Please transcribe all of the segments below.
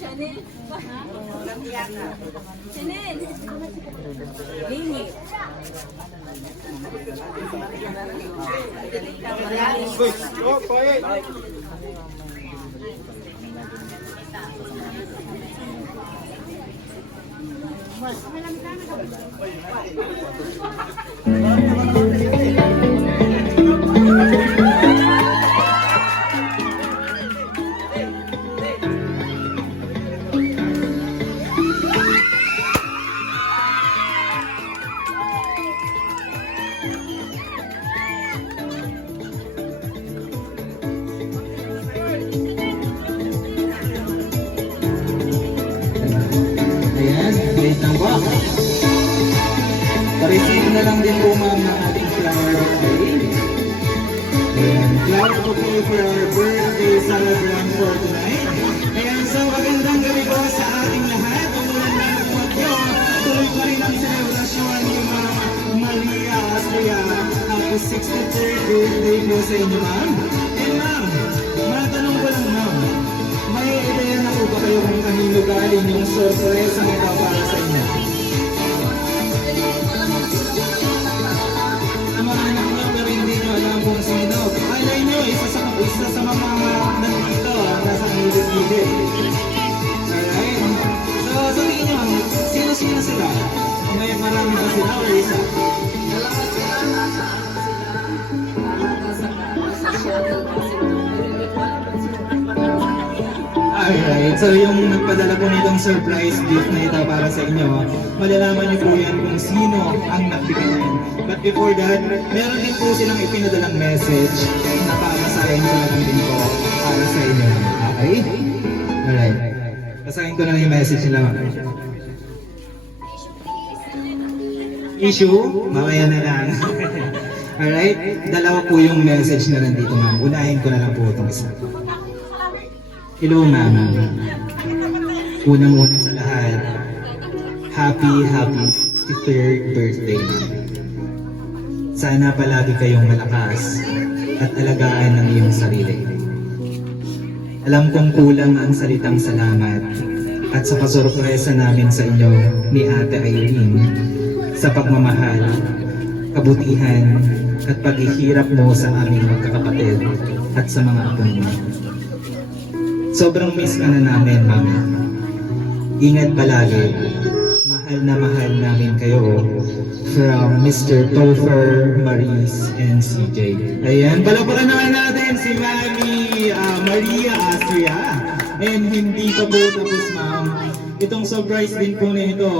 Chanel. Chanel. Lingi. Pa-receive na lang din po ma'am ng ating flower bouquet. Ayan, flower bouquet for our birthday celebrant for tonight. Ayan, so magandang gabi po sa ating lahat. Umulan na ng bagyo. Tuloy pa rin ang selebrasyon ni Ma'am Maria Astria. Happy 63rd birthday po sa inyo ma'am. And ma'am, matanong ko lang ma'am, may ideya na po ba kayo kung kanino galing yung sorpresa ito para sa inyo? Sa mga anak nyo pero hindi nyo alam kung sino. Alay nyo, isa sa mga nandito, nasa gilid-gilid. Alright? So, sabihin nyo, sino-sino sila? May marami ba sila or isa? Dalawa sila, nasa shuttle kasi hindi ko alam kung sino. Alright, so yung nagpadala po nitong surprise gift na ito para sa inyo, malalaman niyo po yan kung sino ang nagbigay niyan. But before that, meron din po silang ipinadalang message na papasahin ko na lang din po para sa inyo. Okay? Alright. Pasahin ko na lang yung message nila. Issue? Mamaya na lang. Alright? Dalawa po yung message na nandito ma'am. Unahin ko na lang po itong isa. Hello ma'am. Unang-una sa lahat, happy 63rd birthday ma'am. Sana palagi kayong malakas at alagaan ang iyong sarili. Alam kong kulang ang salitang salamat at sa kasorpresa namin sa inyo ni Ate Irene sa pagmamahal, kabutihan at paghihirap mo sa aming magkakapatid at sa mga apo mo. Sobrang miss ka na namin, Mami. Ingat palagi. Mahal namin kayo. From Mr. Topher, Maris, and CJ. Ayan, palapakan naman natin si Mami Maria Astria. And hindi pa po tapos, ma'am. Itong surprise din po na ito,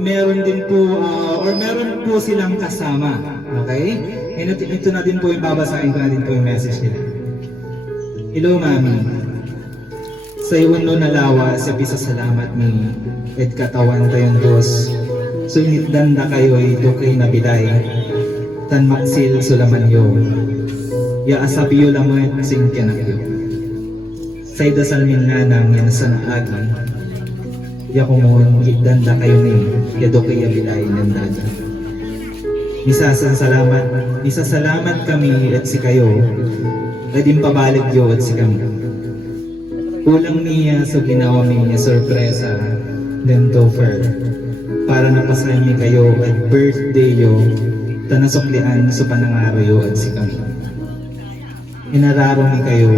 meron din po, meron po silang kasama. Okay? And ito na din po yung babasahin ko na din po yung message nila. Hello, Mami. Sa iwan no nalawa sa bisa salamat mi et katawan tayong Diyos. Sunit danda kayo ay dukay na biday. Tan maksil sulaman yo. Ya asabiyo laman sing kinakyo. Sa idasal min nanang yan sa naagi. Ya kumon danda kayo ni ya dukay ya biday nandada. Misasalamat kami at si kayo. Kadim pabalag yo at si kami. Kulang niya sa ginawa niya sorpresa ng Topher para napasahan niya kayo at birthday yo tanasuklian sa panangaro yo at si kami. Inararo ni kayo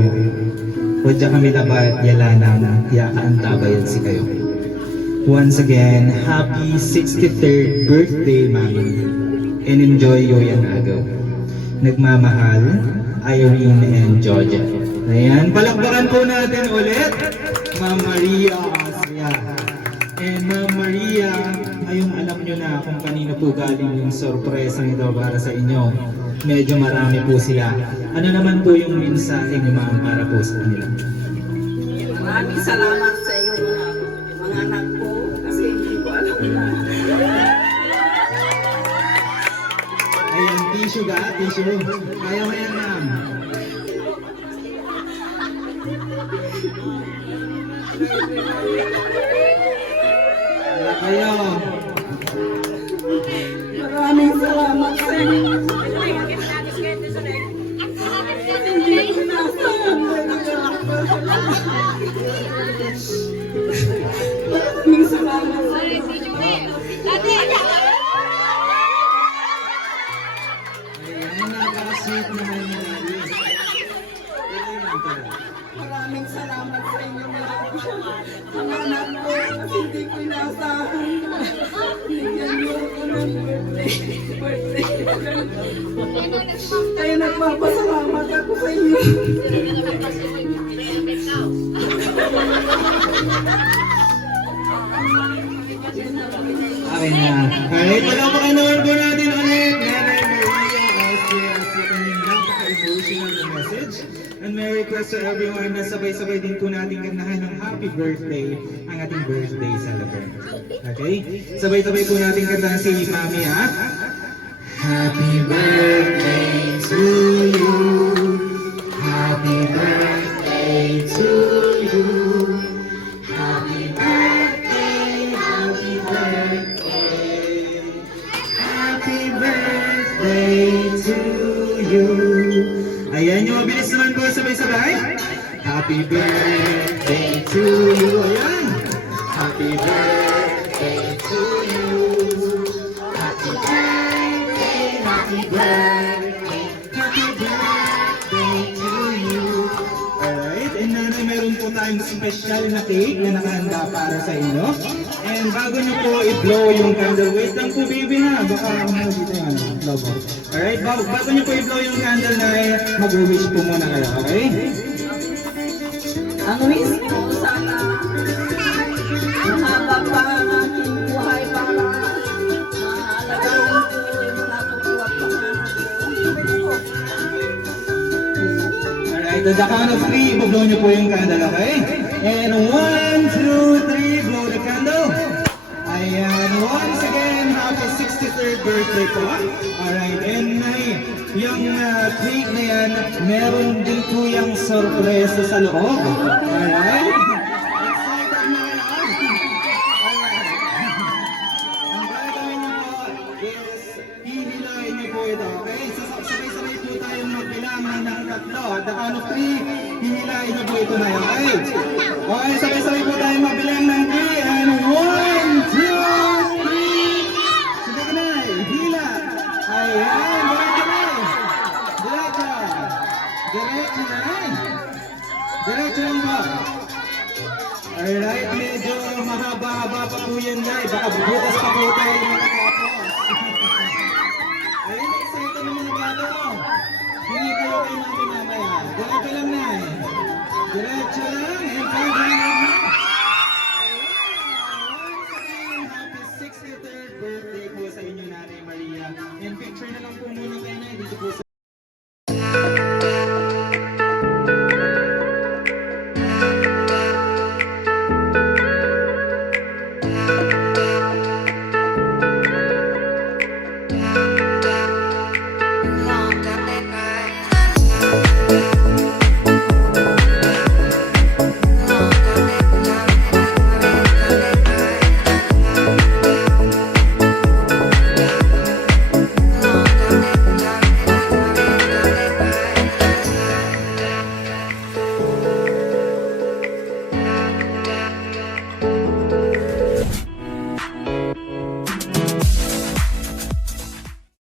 wadya kami labat yalanang yakaan tabay at si kayo. Once again, happy 63rd birthday, Mami, and enjoy yo yan agaw. Nagmamahal, Irene and Georgia. Ayan, palakpakan po natin ulit, Ma'am Maria Astria. And Ma'am Maria, ayun alam nyo na kung kanino po galing yung sorpresang ito para sa inyo. Medyo marami po sila. Ano naman po yung mensahe ni Ma'am para po sa kanila? Maraming salamat sa iyo mga anak ko kasi hindi ko alam na. Ayan, tissue ka, tissue. Kaya mo yan, Ma'am. Kayo. Maraming salamat sa inyo. Hindi ko inasahan na nagkakasalamat. Maraming salamat sa inyo. Ayan, napaka-sweet naman ni Daddy. Maraming salamat sa inyo mga anak ko kasi hindi ko inaasahan. Bigyan niyo ako ng birthday. Kaya nagpapasalamat ako sa inyo. Okay na. Alright, palakpakan naman po natin ulit. Nanay Maria Austria sa kanyang napaka-emotional na message. And may request to everyone na sabay-sabay din po natin kantahan ng happy birthday ang ating birthday celebrant. Okay? Sabay-sabay po natin kantahan si Mami ha. Happy birthday to you. Happy birthday to you. Happy birthday, happy birthday. Happy birthday to you. Ayan, yung mabilis naman po sabay-sabay. Happy birthday to you. Ayan. Happy birthday to you. Happy birthday, happy birthday. Happy birthday to you. Alright, and nanay, meron po tayong special na cake na nakahanda para sa inyo. And bago nyo po i-blow yung candle, wait lang po baby ha, baka dito yung logo. Alright, bago nyo po i-blow yung candle na mag-wish po muna kayo, okay? Ang wish ko sana mahaba pa ang aking buhay para maalagaan ko yung mga tutuwag pangarap ko. Alright, at the count of 3, i-blow nyo po yung candle, okay? And 1, 2, 3, blow the candle. Ayan, once again, happy 63rd birthday po. Alright, and yung cake na yan, meron din po yung sorpresa sa loob. Alright? Excited na kayo? Alright. Ang gagawin niyo po is, hihilahin niyo po ito, okay? Sabay-sabay po tayong magbilang ng 3. At the count of 3, hihilahin niyo po ito na yun, okay? Okay, sabay-sabay po tayong magbilang ng 3. And 1, 2, 3. Sige ka na, hila. Ayan, diretso na. Diretso. Diretso na. Diretso lang po. Alright, medyo mahaba-haba pa po yan, Nay. Baka butas pa po tayo makatapos. Ayun, excited naman ang bato. Hindi kayo kay namin mamaya. Diretso lang, Nay. Diretso lang. And 500 na.